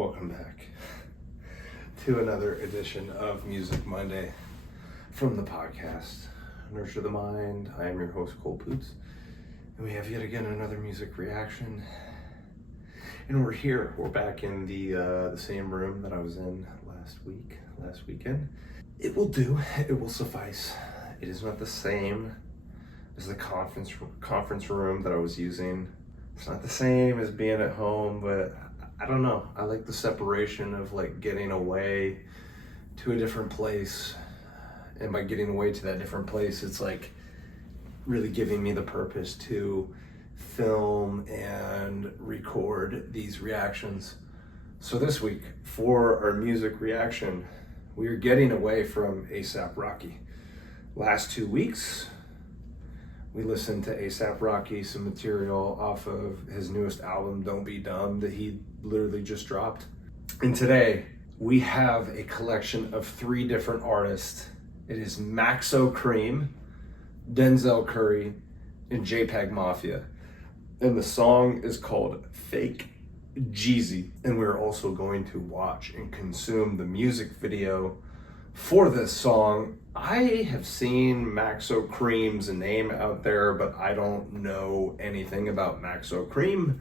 Welcome back to another edition of Music Monday from the podcast Nurture the Mind. I am your host, Poots, and we have yet again another music reaction. And we're here. We're back in the same room that I was in last weekend. It will do. It will suffice. It is not the same as the conference room that I was using. It's not the same as being at home, but I don't know. I like the separation of like getting away to a different place. And by getting away to that different place, it's like really giving me the purpose to film and record these reactions. So this week, for our music reaction, we are getting away from A$AP Rocky. Last 2 weeks, we listened to A$AP Rocky, some material off of his newest album, Don't Be Dumb, that he literally just dropped. And today, we have a collection of 3 different artists. It is Maxo Kream, Denzel Curry, and JPEGMAFIA. And the song is called Fake JEEZY. And we're also going to watch and consume the music video for this song. I have seen Maxo Kream's name out there, but I don't know anything about Maxo Kream.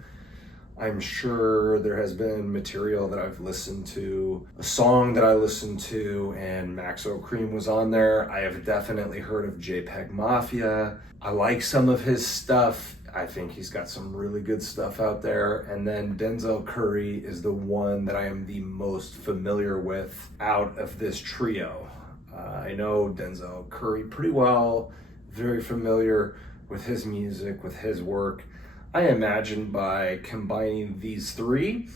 I'm sure there has been material that I've listened to, a song that I listened to, and Maxo Kream was on there. I have definitely heard of JPEGMAFIA. I like some of his stuff. I think he's got some really good stuff out there. And then Denzel Curry is the one that I am the most familiar with out of this trio. I know Denzel Curry pretty well, very familiar with his music, with his work. I imagine by combining these 3,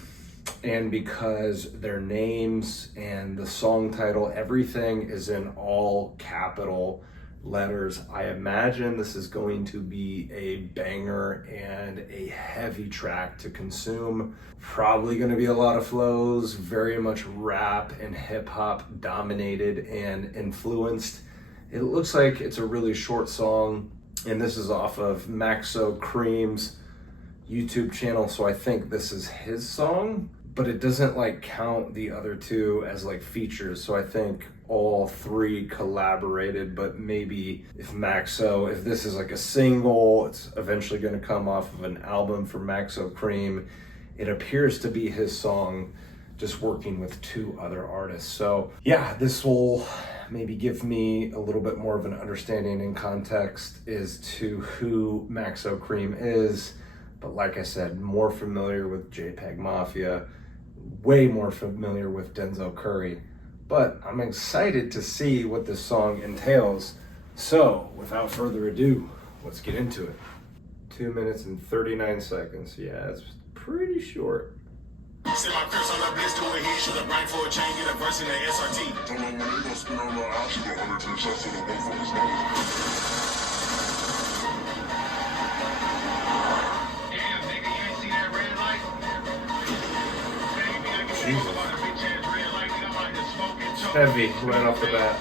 and because their names and the song title, everything is in all capital letters, I imagine this is going to be a banger and a heavy track to consume. Probably going to be a lot of flows, very much rap and hip hop dominated and influenced. It looks like it's a really short song, and this is off of Maxo Kream's YouTube channel, so I think this is his song, but it doesn't like count the other 2 as like features, so I think all 3 collaborated. But maybe if this is like a single, it's eventually going to come off of an album for Maxo Kream. It appears to be his song, just working with 2 other artists. So yeah, this will maybe give me a little bit more of an understanding and context as to who Maxo Kream is. But like I said, more familiar with JPEGMAFIA, way more familiar with Denzel Curry. But I'm excited to see what this song entails. So without further ado, let's get into it. 2 minutes and 39 seconds. Yeah, it's pretty short. Send my Crips on the bitch to a hit, shoot a brain for a chain, get a verse in the SRT. Don't know when they gon' spin on the option, 110 shots to the motherfuckers know. Heavy right off the bat.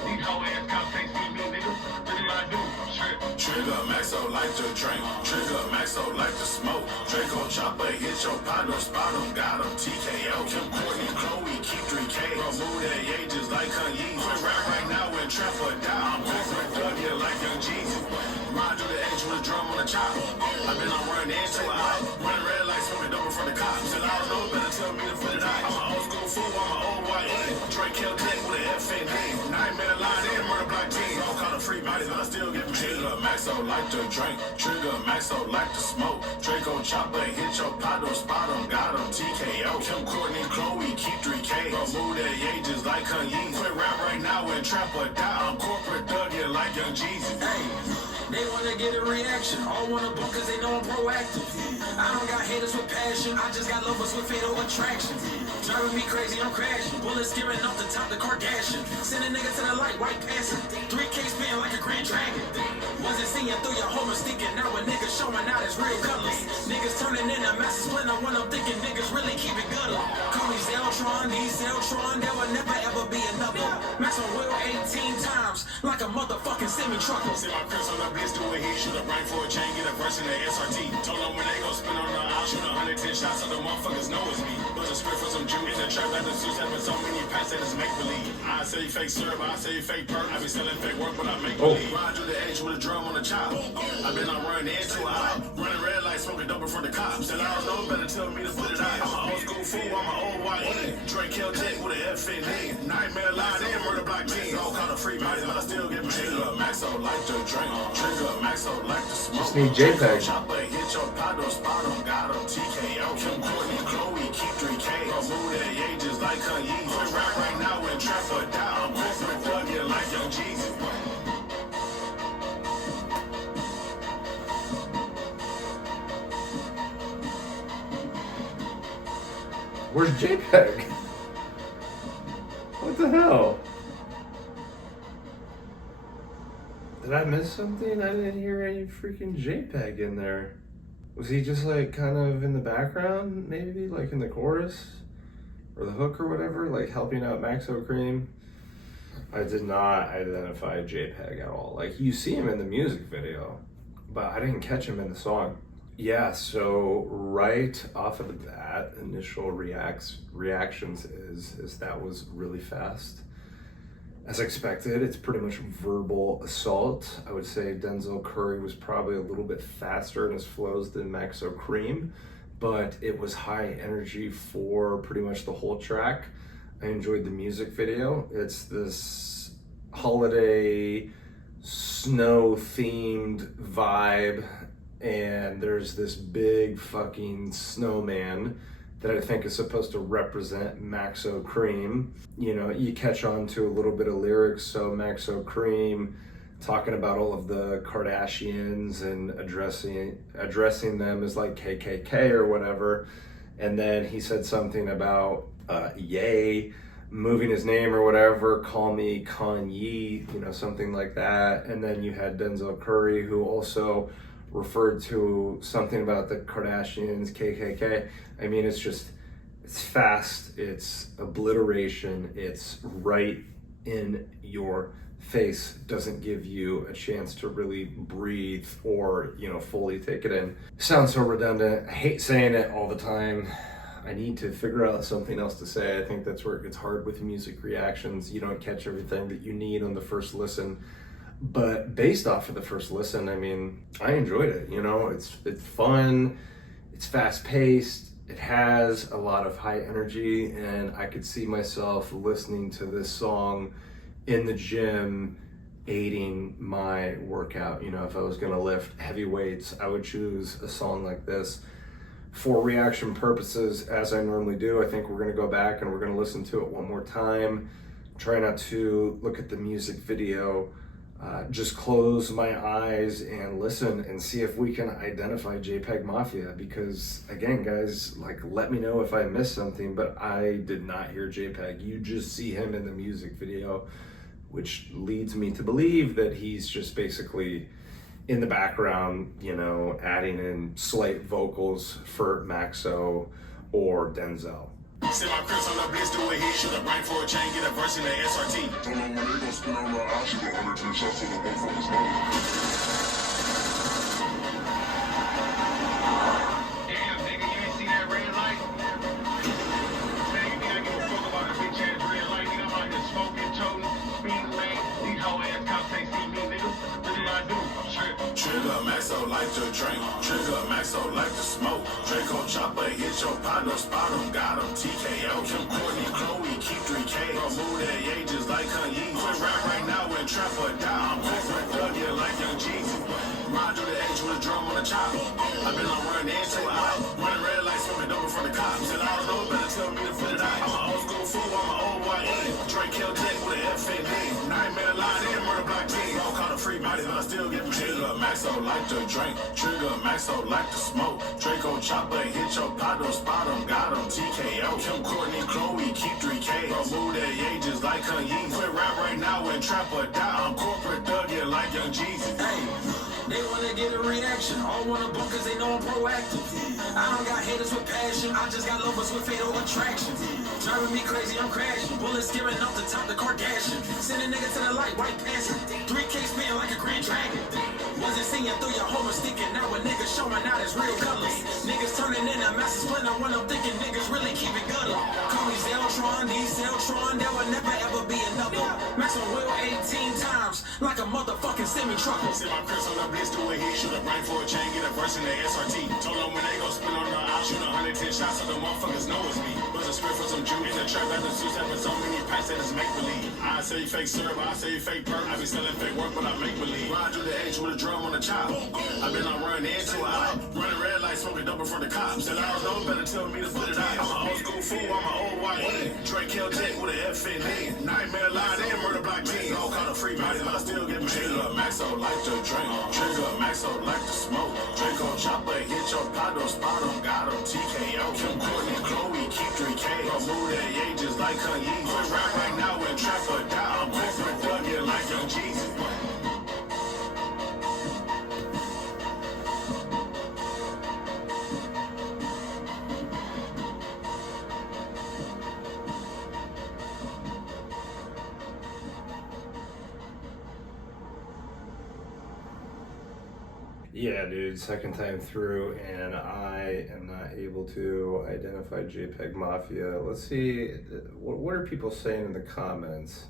Trigger Maxo like to drink, trigger Maxo like to smoke. Draco chopper hit your partner, spot him, got him TKO. Kim Courtney, Chloe, keep 3K. Remove that yay just like Kanye. Quit rap right now and trap or die. I'm corporate thug here like young JEEZY. Ride to the edge with a drum on the chopper. I've been on running edge till I running red lights, smoking over from the cops. Till I don't know, better tell me to put it out. I'm an old school fool, I'm an old white head. Drake killed Tech with an F-8 name. Nightmare line in murder block team. All kind of free bodies, but I still get paid. Trigger Maxo like to drink, trigger Maxo like to smoke. Draco chopper hit your partner, spot him, got him TKO. Kim Courtney, Chloe, keep 3K. Remove that yay just like Kanye. Quit rap right now and trap or die. I'm corporate thug here like young JEEZY. Hey, they wanna get a reaction, all wanna book cause they know I'm proactive. I don't got haters with passion, I just got lovers with fatal attraction. Driving me crazy, I'm crashing, bullets skimming off the top, the Kardashian. Send a nigga to the light, white passing, 3K spin like a Grand Dragon. Wasn't seeing through your whole thinking, now a nigga showing out his real colors. Niggas turning in a massive splinter when I'm thinking niggas really keep it gutter. Call me Zeltron, Zeltron, there will never ever be another. Maxo Will 18 times, like a motherfucking semi-trucker. Send my Crips on the bitch to a hit, shoot a brain for a chain, get a verse in the SRT. Told them when they gon' spin on the out, shoot 110 shots so the motherfuckers know it's me. But a script for some juice. In the trap like the suits, having so many packs that it's make-believe. I say fake syrup, I say fake perk. I be selling fake work, but I make believe. Ride through the edge with a drum on the chop. I been on running into a hop. Running red light, smoking dope in front of cops. And I don't know, better tell me to put it out. I'm an old school fool, I'm an old YE. Drake Hill Tech with an F-15. Nightmare line and murder block team. All kind of free bodies, but I still get paid. Trigger Maxo like to drink. Trigger Maxo like to smoke. Just need JPEG. Chopper hit your paddle, spot him, got him, TKO. Kim Courtney, Chloe, keep 3K. Move that yay just like Kanye. Quit rap right now and trap her down. Corporate thug it like young JEEZY. Where's JPEG? What the hell? Did I miss something? I didn't hear any freaking JPEG in there. Was he just like kind of in the background, maybe like in the chorus or the hook or whatever, like helping out Maxo Kream? I did not identify JPEG at all. Like you see him in the music video, but I didn't catch him in the song. Yeah, so right off of the bat, initial reactions is that was really fast. As expected, it's pretty much verbal assault. I would say Denzel Curry was probably a little bit faster in his flows than Maxo Kream, but it was high energy for pretty much the whole track. I enjoyed the music video. It's this holiday snow themed vibe, and there's this big fucking snowman that I think is supposed to represent Maxo Kream. You know, you catch on to a little bit of lyrics, so Maxo Kream talking about all of the Kardashians and addressing them as like KKK or whatever. And then he said something about Ye moving his name or whatever, call me Kanye, you know, something like that. And then you had Denzel Curry, who also referred to something about the Kardashians, KKK. I mean, it's fast, it's obliteration, it's right in your face, doesn't give you a chance to really breathe or, you know, fully take it in. Sounds so redundant. I hate saying it all the time. I need to figure out something else to say. I think that's where it gets hard with music reactions. You don't catch everything that you need on the first listen. But based off of the first listen, I mean, I enjoyed it. You know, it's fun, it's fast paced, it has a lot of high energy, and I could see myself listening to this song in the gym, aiding my workout. You know, if I was gonna lift heavy weights, I would choose a song like this. For reaction purposes, as I normally do, I think we're gonna go back and we're gonna listen to it one more time. Try not to look at the music video. Just close my eyes and listen and see if we can identify JPEGMAFIA, because again, guys, like, let me know if I missed something, but I did not hear JPEG. You just see him in the music video, which leads me to believe that he's just basically in the background, you know, adding in slight vocals for Maxo or Denzel. Send my Chris on the blitz, do a hit, shoot a brain for a chain, get a verse in the SRT. Don't know when they gon' spin on my eye, shoot 110 shots to the one from his mouth. Damn, nigga, you ain't see that red light? Man, you think I give a fuck about a bitch ass red light? Nigga, I'm out here smoking, toting, speeding lane. These whole ass cops ain't see me, nigga. What do I do? Trigger Maxo like to drink. Trigger Maxo like to smoke. Draco chopper hit your partner, spot him, got him, TKO. Kim Courtney, Chloe, keep 3K. Move that yay just like Kanye. Quit rap right now and trap her down. Corporate thug it like young JEEZY. Ride through the edge with a drum on the chop. I been on running into a hop. Running red lights, smoking dope in front of cops. And I don't know, better tell me to put it out. I'm an old school fool, I'm an old YE. Drake Hill Tech with an F-15. Nightmare line and murder block team. All kind of free bodies, but I still get paid. Trigger Maxo like to drink. Trigger Maxo like to smoke. Draco chopper hit your paddle, spot him, got him, TKO. Kim Courtney, Chloe, keep 3K. Move that yay just like Kanye. Quit rap right now and trap her down. Corporate thug it like young JEEZY. Hey, they wanna get a reaction. All wanna book cause they know I'm proactive. I don't got haters with passion. I just got lovers with fatal attraction. Driving me crazy, I'm crashing. Bullets skimming off the top, the Kardashian. Send a nigga to the light, white passing. 3K spin like a Grand Dragon. Wasn't seeing through your homer sticking. Now a nigga showing out his real colors. Niggas turning in a massive splinter when I'm thinking niggas really keep it gutter. Ultron, Deltron, there will never ever be another. Maxo will 18 times, like a motherfucking semi-trucker. See my Chris on the blitz, do a hit, shoot a brain for a chain, get a verse in the SRT. Told them when they gon' spin on the out, shoot 110 shots so the motherfuckers know it's me. Buzz a script for some juice in the trap, at the suits, having so many packs that it's make-believe. I say fake syrup, I say fake perk, I be selling fake work, but I make-believe. Ride through the H with a drum on the chop. I been on run into a hop, running red lights, smoking dope in front of cops. Said I was no better, tell me to put it out. I'm an old school fool, I'm an old white head. Drake Hill Jack with an F in head. Nightmare live and murder block 10. All kind of free body, but I still get paid. Trigger Maxo like to drink. Trigger Maxo like to smoke. Draco chopper, hit your pado, spot him, got him, TKO. Kim Courtney, Chloe, keep 3K. Remove that yeah, just like Kanye. Quit rap right now and trap or die. I'm corporate thug it like young JEEZY. Yeah, dude, second time through, and I am not able to identify JPEGMAFIA. Let's see, what are people saying in the comments?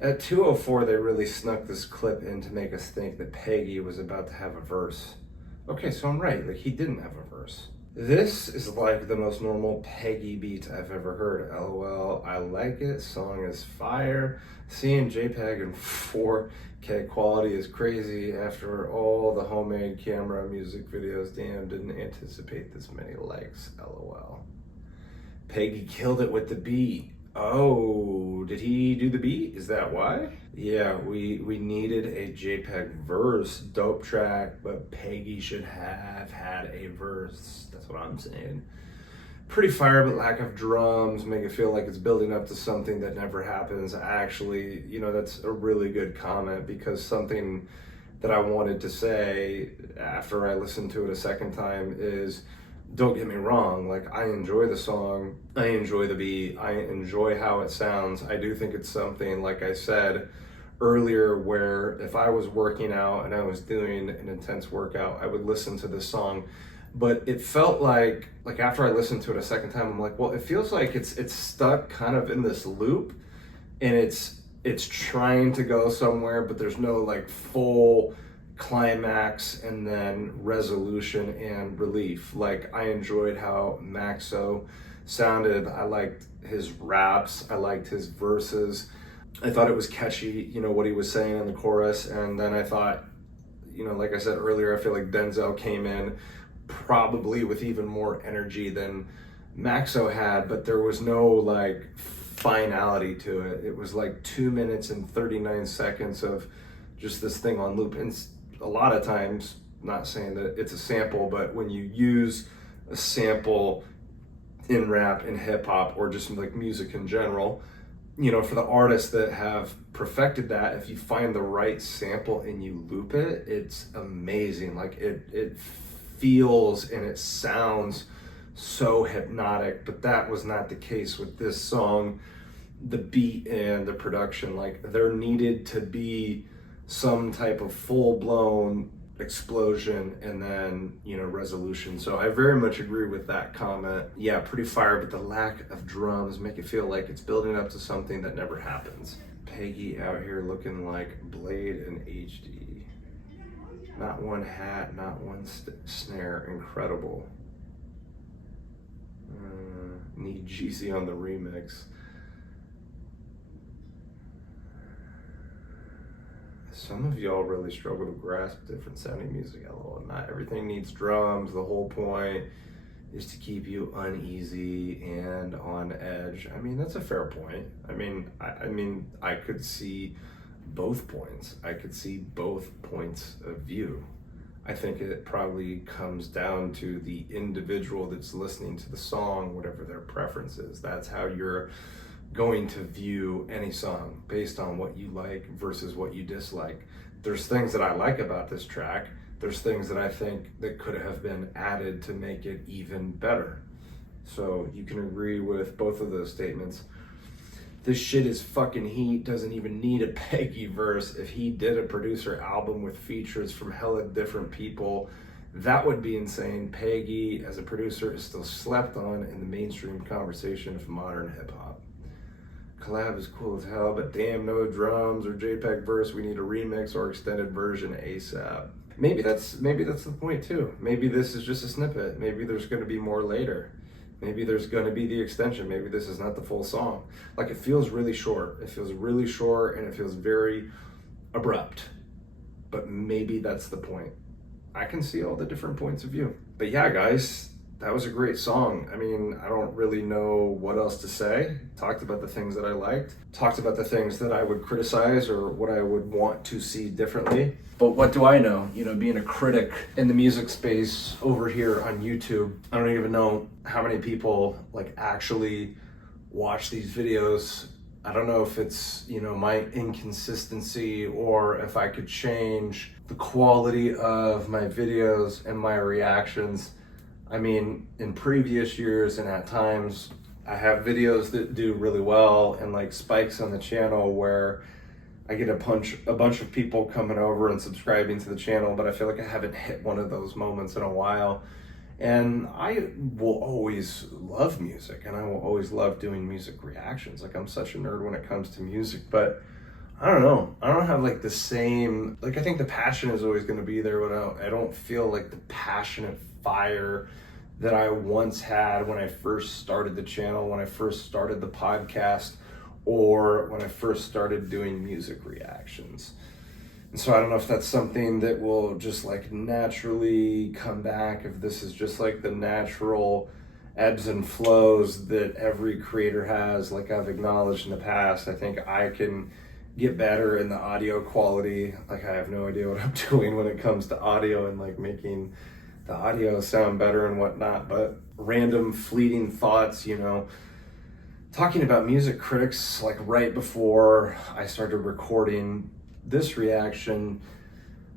At 2:04, they really snuck this clip in to make us think that Peggy was about to have a verse. Okay, so I'm right, like he didn't have a verse. This is like the most normal Peggy beat I've ever heard. LOL, I like it, song is fire. Seeing JPEG in 4K quality is crazy after all the homemade camera music videos. Damn, didn't anticipate this many likes. LOL. Peggy killed it with the beat. Oh, did he do the beat? Is that why? Yeah, we needed a JPEG verse, dope track, but Peggy should have had a verse. That's what I'm saying. Pretty fire, but lack of drums make it feel like it's building up to something that never happens. Actually, you know, that's a really good comment, because something that I wanted to say after I listened to it a second time is, don't get me wrong, like I enjoy the song, I enjoy the beat, I enjoy how it sounds. I do think it's something, like I said earlier, where if I was working out and I was doing an intense workout, I would listen to this song. But it felt like after I listened to it a second time, I'm like, well, it feels like it's stuck kind of in this loop, and it's trying to go somewhere, but there's no like full climax and then resolution and relief. Like I enjoyed how Maxo sounded. I liked his raps. I liked his verses. I thought it was catchy, you know, what he was saying in the chorus. And then I thought, you know, like I said earlier, I feel like Denzel came in probably with even more energy than Maxo had, but there was no like finality to it. It was like 2 minutes and 39 seconds of just this thing on loop. And a lot of times, not saying that it's a sample, but when you use a sample in rap and hip hop, or just like music in general, you know, for the artists that have perfected that, if you find the right sample and you loop it, it's amazing. Like it feels and it sounds so hypnotic, but that was not the case with this song. The beat and the production, like there needed to be some type of full-blown explosion and then, you know, resolution. So I very much agree with that comment. Yeah, pretty fire, but the lack of drums make it feel like it's building up to something that never happens. Peggy out here looking like Blade in HD. Not one hat, not one snare. Incredible. Need JEEZY on the remix. Some of y'all really struggle to grasp different sounding music. LOL. Not everything needs drums. The whole point is to keep you uneasy and on edge. I mean, that's a fair point. I mean, I could see both points. I could see both points of view. I think it probably comes down to the individual that's listening to the song, whatever their preference is. That's how you're going to view any song, based on what you like versus what you dislike. There's things that I like about this track. There's things that I think that could have been added to make it even better. So you can agree with both of those statements. This shit is fucking heat, doesn't even need a Peggy verse. If he did a producer album with features from hella different people, That would be insane. Peggy, as a producer, is still slept on in the mainstream conversation of modern hip hop. Collab is cool as hell, but damn, no drums or JPEG verse. We need a remix or extended version ASAP. Maybe that's the point too. Maybe this is just a snippet. Maybe there's going to be more later. Maybe there's going to be the extension. Maybe this is not the full song. Like, it feels really short. It feels really short, and it feels very abrupt. But maybe that's the point. I can see all the different points of view. But yeah, guys, that was a great song. I mean, I don't really know what else to say. Talked about the things that I liked. Talked about the things that I would criticize or what I would want to see differently. But what do I know? You know, being a critic in the music space over here on YouTube, I don't even know how many people like actually watch these videos. I don't know if it's, you know, my inconsistency or if I could change the quality of my videos and my reactions. I mean, in previous years and at times, I have videos that do really well and like spikes on the channel where I get a bunch of people coming over and subscribing to the channel, but I feel like I haven't hit one of those moments in a while. And I will always love music, and I will always love doing music reactions. Like, I'm such a nerd when it comes to music, but I don't know. I don't have like the same, like, I think the passion is always going to be there, but I don't feel like the passionate fire that I once had when I first started the channel, when I first started the podcast, or when I first started doing music reactions. And so I don't know if that's something that will just like naturally come back, if this is just like the natural ebbs and flows that every creator has, like I've acknowledged in the past. I think I can get better in the audio quality. Like, I have no idea what I'm doing when it comes to audio and like making the audio sound better and whatnot, but random fleeting thoughts, you know, talking about music critics, like right before I started recording this reaction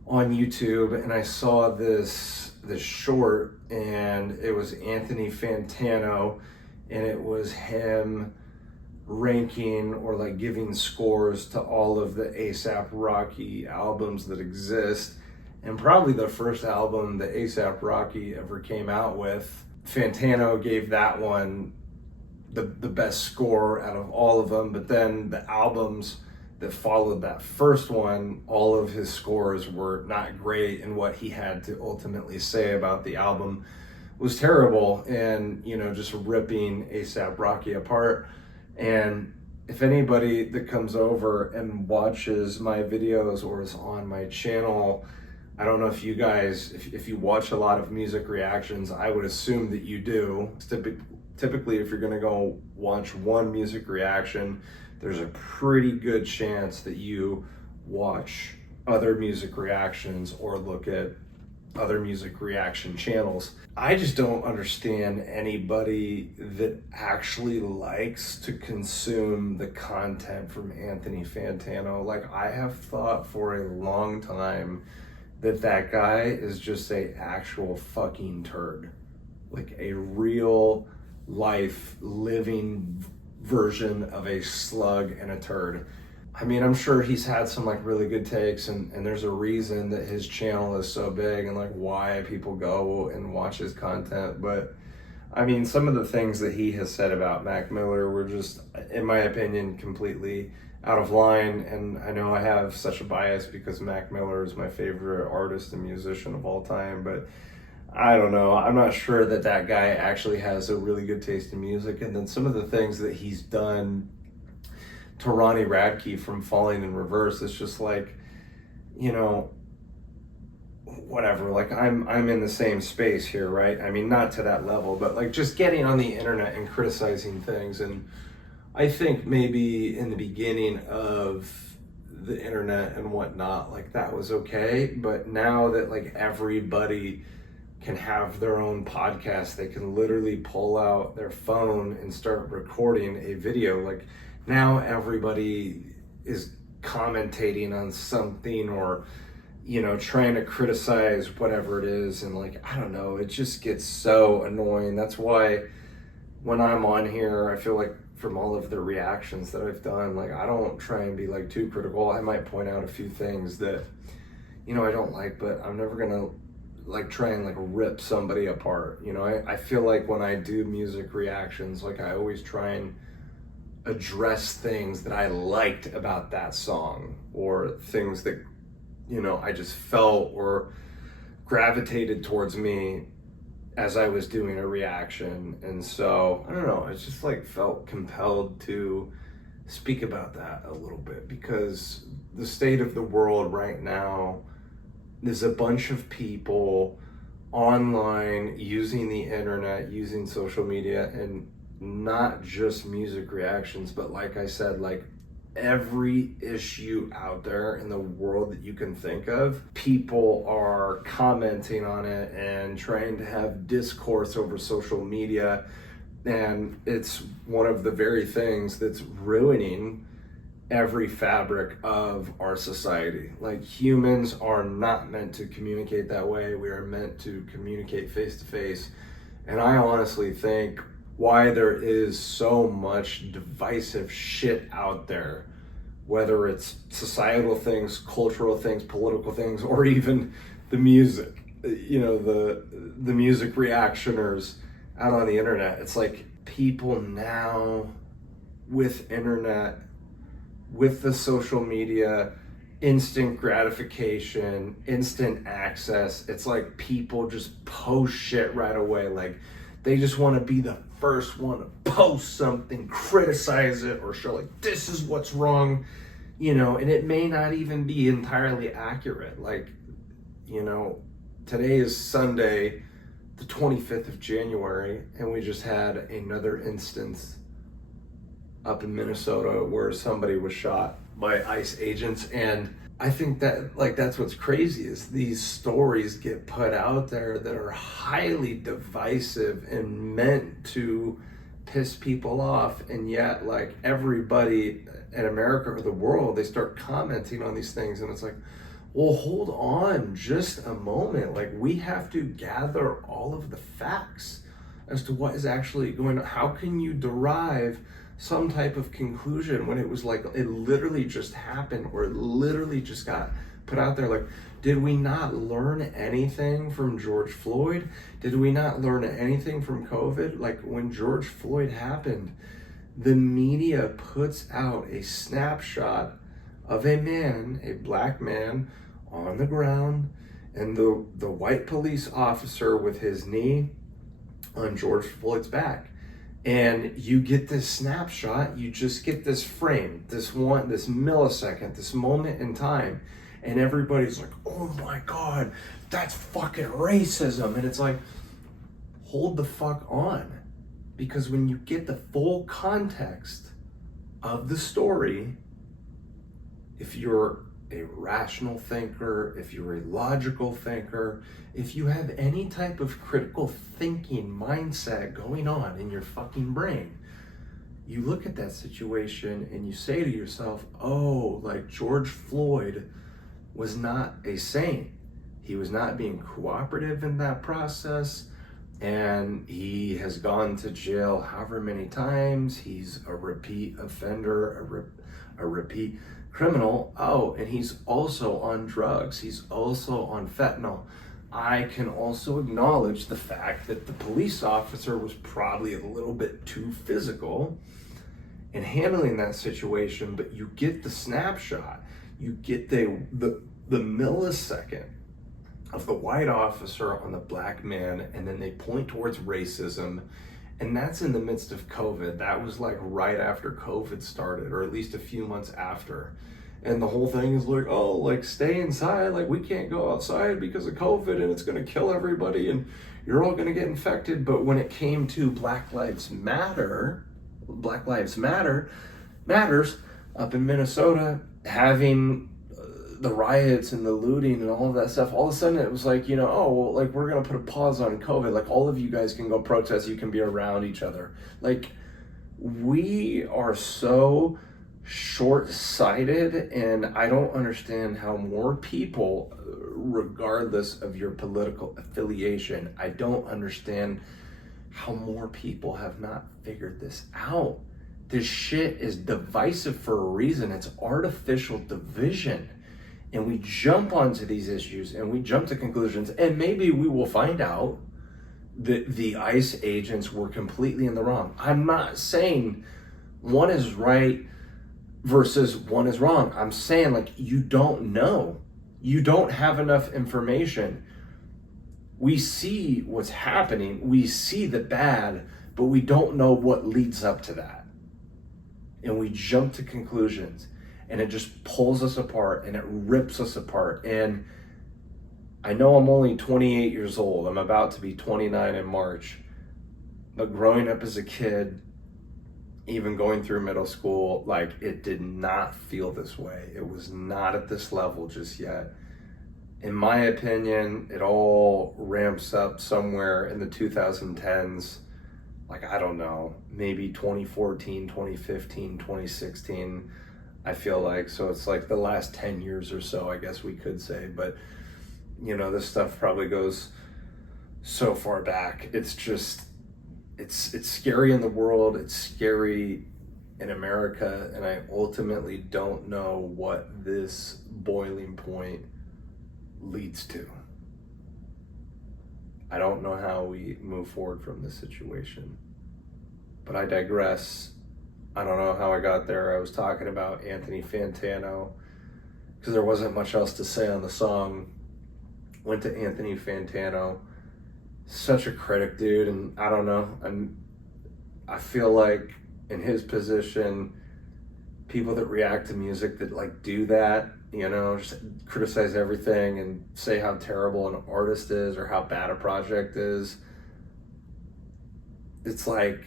on YouTube, and I saw this short, and it was Anthony Fantano, and it was him ranking or like giving scores to all of the A$AP Rocky albums that exist. And probably the first album that A$AP Rocky ever came out with, Fantano gave that one the best score out of all of them. But then the albums that followed that first one, all of his scores were not great, and what he had to ultimately say about the album was terrible, and, you know, just ripping A$AP Rocky apart. And if anybody that comes over and watches my videos or is on my channel, I don't know if you guys, if you watch a lot of music reactions, I would assume that you do. Typically, if you're gonna go watch one music reaction, there's a pretty good chance that you watch other music reactions or look at other music reaction channels. I just don't understand anybody that actually likes to consume the content from Anthony Fantano. Like, I have thought for a long time that guy is just a actual fucking turd. Like a real life living version of a slug and a turd. I mean, I'm sure he's had some like really good takes, and there's a reason that his channel is so big and like why people go and watch his content. But I mean, some of the things that he has said about Mac Miller were just, in my opinion, completely out of line. And I know I have such a bias because Mac Miller is my favorite artist and musician of all time, but I don't know. I'm not sure that guy actually has a really good taste in music. And then some of the things that he's done to Ronnie Radke from Falling in Reverse, it's just like, you know, whatever. Like, I'm in the same space here, right? I mean, not to that level, but like just getting on the internet and criticizing things. And I think maybe in the beginning of the internet and whatnot, like that was okay. But now that like everybody can have their own podcast, they can literally pull out their phone and start recording a video. Like, now everybody is commentating on something or, you know, trying to criticize whatever it is. And like, I don't know, it just gets so annoying. That's why when I'm on here, I feel like from all of the reactions that I've done, like, I don't try and be like too critical. I might point out a few things that, you know, I don't like, but I'm never gonna like try and like rip somebody apart. You know, I feel like when I do music reactions, like I always try and address things that I liked about that song, or things that, you know, I just felt or gravitated towards me as I was doing a reaction. And so I don't know, it's just like felt compelled to speak about that a little bit, because the state of the world right now, there's a bunch of people online using the internet, using social media, and not just music reactions, but like I said, like every issue out there in the world that you can think of, people are commenting on it and trying to have discourse over social media. And it's one of the very things that's ruining every fabric of our society. Like, humans are not meant to communicate that way. We are meant to communicate face to face. And I honestly think why there is so much divisive shit out there, whether it's societal things, cultural things, political things, or even the music, you know, the music reactioners out on the internet. It's like people now with internet, with the social media, instant gratification, instant access, it's like people just post shit right away. Like, they just want to be the first one to post something, criticize it, or show like, this is what's wrong, you know, and it may not even be entirely accurate. Like, you know, today is Sunday, the 25th of January, and we just had another instance up in Minnesota where somebody was shot by ICE agents. And I think that, like, that's what's crazy, is these stories get put out there that are highly divisive and meant to piss people off, and yet like everybody in America or the world, they start commenting on these things, and it's like, well, hold on just a moment. Like, we have to gather all of the facts as to what is actually going on. How can you derive some type of conclusion when it was like, it literally just happened, or it literally just got put out there? Like, did we not learn anything from George Floyd? Did we not learn anything from COVID? Like, when George Floyd happened, the media puts out a snapshot of a man, a black man, on the ground, and the white police officer with his knee on George Floyd's back. And you get this snapshot, you just get this frame, this millisecond, this moment in time, and everybody's like, oh my God, that's fucking racism. And it's like, hold the fuck on. Because when you get the full context of the story, if you're a rational thinker, if you're a logical thinker, if you have any type of critical thinking mindset going on in your fucking brain, you look at that situation and you say to yourself, oh, like, George Floyd was not a saint. He was not being cooperative in that process, and he has gone to jail however many times. He's a repeat offender, a repeat criminal. Oh, and he's also on drugs. He's also on fentanyl. I can also acknowledge the fact that the police officer was probably a little bit too physical in handling that situation, but you get the snapshot, you get the millisecond of the white officer on the black man, and then they point towards racism. And that's in the midst of COVID. That was like right after COVID started, or at least a few months after. And the whole thing is like, oh, like, stay inside, like, we can't go outside because of COVID and it's gonna kill everybody and you're all gonna get infected. But when it came to Black Lives Matters up in Minnesota, having the riots and the looting and all of that stuff, all of a sudden it was like, you know, oh, well, like, we're gonna put a pause on COVID. Like, all of you guys can go protest, you can be around each other. Like, we are so short-sighted, and I don't understand how more people, regardless of your political affiliation, I don't understand how more people have not figured this out. This shit is divisive for a reason. It's artificial division. and we jump onto these issues and we jump to conclusions, and maybe we will find out that the ICE agents were completely in the wrong. I'm not saying one is right versus one is wrong. I'm saying, like, you don't know. You don't have enough information. We see what's happening. We see the bad, but we don't know what leads up to that. And we jump to conclusions, and it just pulls us apart and it rips us apart. And I know I'm only 28 years old. I'm about to be 29 in March. But growing up as a kid, even going through middle school, like, it did not feel this way. It was not at this level just yet. In my opinion, it all ramps up somewhere in the 2010s. Like, I don't know, maybe 2014, 2015, 2016, I feel like. So it's like the last 10 years or so, I guess we could say. But, you know, this stuff probably goes so far back. It's just, it's scary in the world. It's scary in America. And I ultimately don't know what this boiling point leads to. I don't know how we move forward from this situation, but I digress. I don't know how I got there. I was talking about Anthony Fantano because there wasn't much else to say on the song. Went to Anthony Fantano, such a critic, dude, and I don't know. I feel like in his position, people that react to music that like do that, you know, just criticize everything and say how terrible an artist is or how bad a project is. It's like,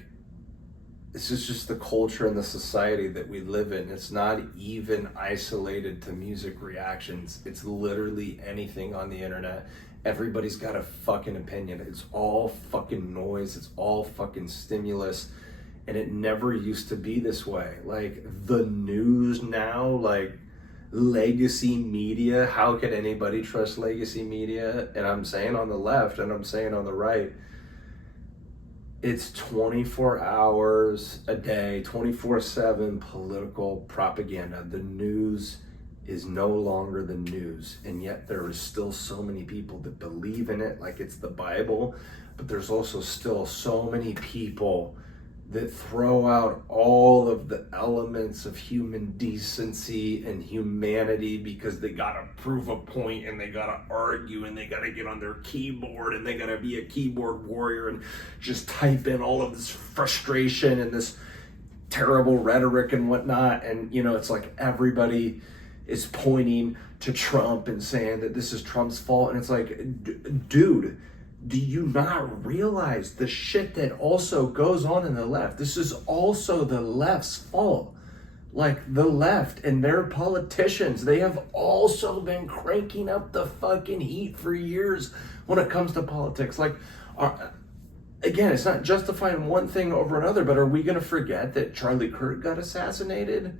it's just the culture and the society that we live in. It's not even isolated to music reactions. It's literally anything on the internet. Everybody's got a fucking opinion. It's all fucking noise. It's all fucking stimulus. And it never used to be this way. Like, the news now, like, legacy media, how could anybody trust legacy media? And I'm saying on the left and I'm saying on the right, it's 24 hours a day, 24/7 political propaganda. The news is no longer the news, and yet there is still so many people that believe in it like it's the Bible, but there's also still so many people that throw out all of the elements of human decency and humanity because they gotta prove a point and they gotta argue and they gotta get on their keyboard and they gotta be a keyboard warrior and just type in all of this frustration and this terrible rhetoric and whatnot. And, you know, it's like everybody is pointing to Trump and saying that this is Trump's fault. And it's like, dude, do you not realize the shit that also goes on in the left? This is also the left's fault. Like, the left and their politicians, they have also been cranking up the fucking heat for years when it comes to politics. Like, again, it's not justifying one thing over another, but are we going to forget that Charlie Kirk got assassinated?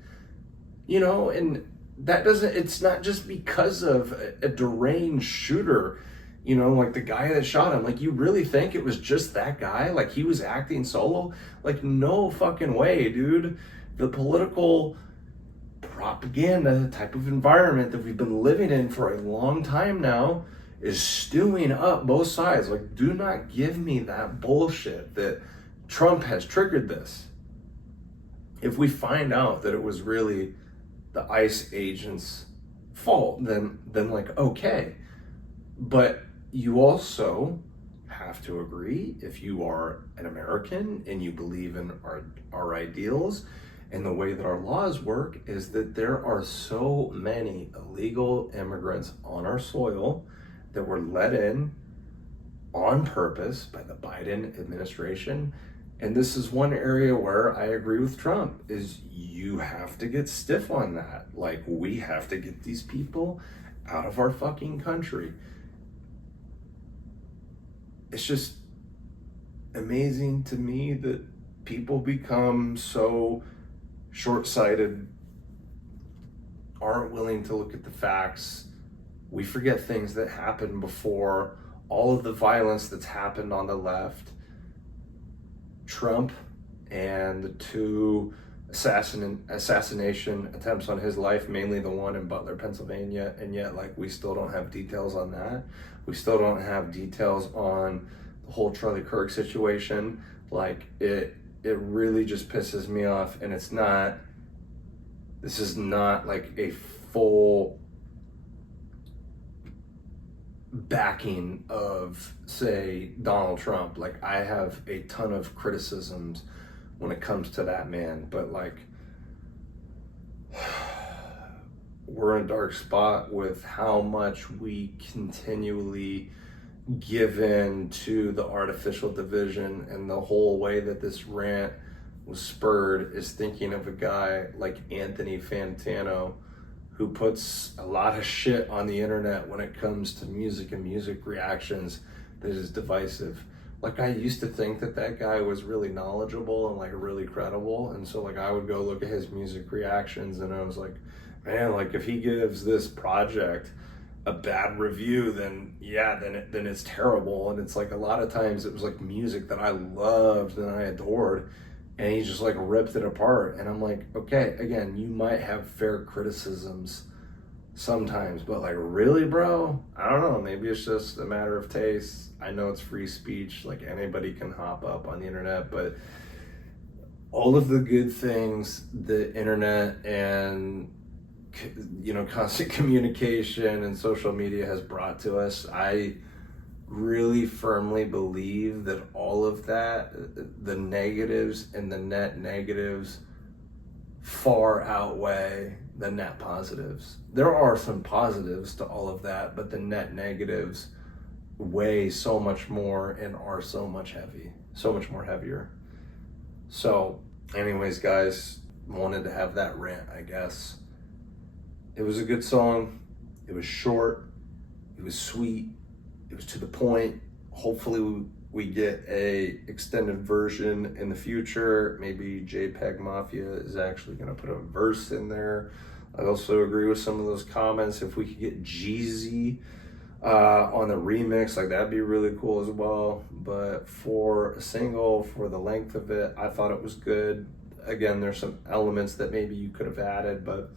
You know, and that doesn't, it's not just because of a deranged shooter. You know, like the guy that shot him, like, you really think it was just that guy? Like, he was acting solo? Like, no fucking way, dude. The political propaganda type of environment that we've been living in for a long time now is stewing up both sides. Like, do not give me that bullshit that Trump has triggered this. If we find out that it was really the ICE agents' fault, then like, okay. But you also have to agree, if you are an American and you believe in our ideals and the way that our laws work, is that there are so many illegal immigrants on our soil that were let in on purpose by the Biden administration. And this is one area where I agree with Trump, is you have to get stiff on that. Like, we have to get these people out of our fucking country. It's just amazing to me that people become so short-sighted, aren't willing to look at the facts. We forget things that happened before, all of the violence that's happened on the left. Trump and the two assassination attempts on his life, mainly the one in Butler, Pennsylvania, and yet like we still don't have details on that. We still don't have details on the whole Charlie Kirk situation. Like it really just pisses me off, and this is not like a full backing of, say, Donald Trump. Like I have a ton of criticisms when it comes to that man, but like we're in a dark spot with how much we continually give in to the artificial division, and the whole way that this rant was spurred is thinking of a guy like Anthony Fantano, who puts a lot of shit on the internet when it comes to music and music reactions that is divisive. Like I used to think that guy was really knowledgeable and like really credible, and so like I would go look at his music reactions and I was like, man, like if he gives this project a bad review, then yeah, then it's terrible. And it's like a lot of times it was like music that I loved and I adored, and he just like ripped it apart. And I'm like, okay, again, you might have fair criticisms sometimes, but like really, bro, I don't know, maybe it's just a matter of taste. I know it's free speech, like anybody can hop up on the internet, but all of the good things the internet and, you know, constant communication and social media has brought to us, I really firmly believe that all of that, the negatives and the net negatives, far outweigh the net positives. There are some positives to all of that, but the net negatives weigh so much more and are so much more heavier. So anyways, guys, wanted to have that rant, I guess. It was a good song. It was short. It was sweet. It was to the point. Hopefully we get a extended version in the future. Maybe JPEGMAFIA is actually going to put a verse in there. I also agree with some of those comments. If we could get JEEZY on the remix, like that'd be really cool as well. But for a single, for the length of it, I thought it was good. Again, there's some elements that maybe you could have added, but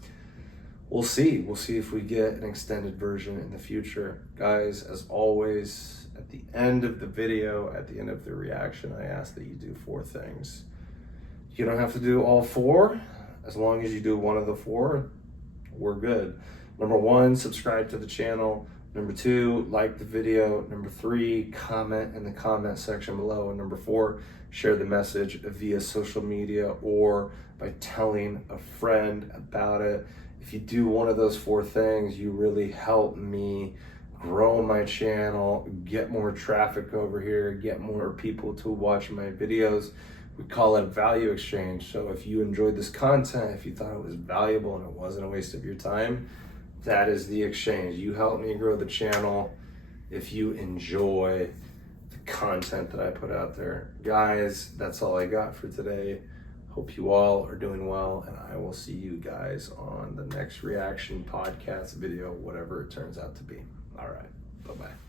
we'll see. We'll see if we get an extended version in the future. Guys, as always, at the end of the video, at the end of the reaction, I ask that you do 4 things. You don't have to do all 4. As long as you do one of the 4, we're good. Number 1, subscribe to the channel. Number 2, like the video. Number 3, comment in the comment section below. And number 4, share the message via social media or by telling a friend about it. If you do one of those 4 things, you really help me grow my channel, get more traffic over here, get more people to watch my videos. We call it value exchange. So if you enjoyed this content, if you thought it was valuable and it wasn't a waste of your time, that is the exchange. You help me grow the channel if you enjoy the content that I put out there. Guys, that's all I got for today. Hope you all are doing well, and I will see you guys on the next reaction podcast video, whatever it turns out to be. All right, bye-bye.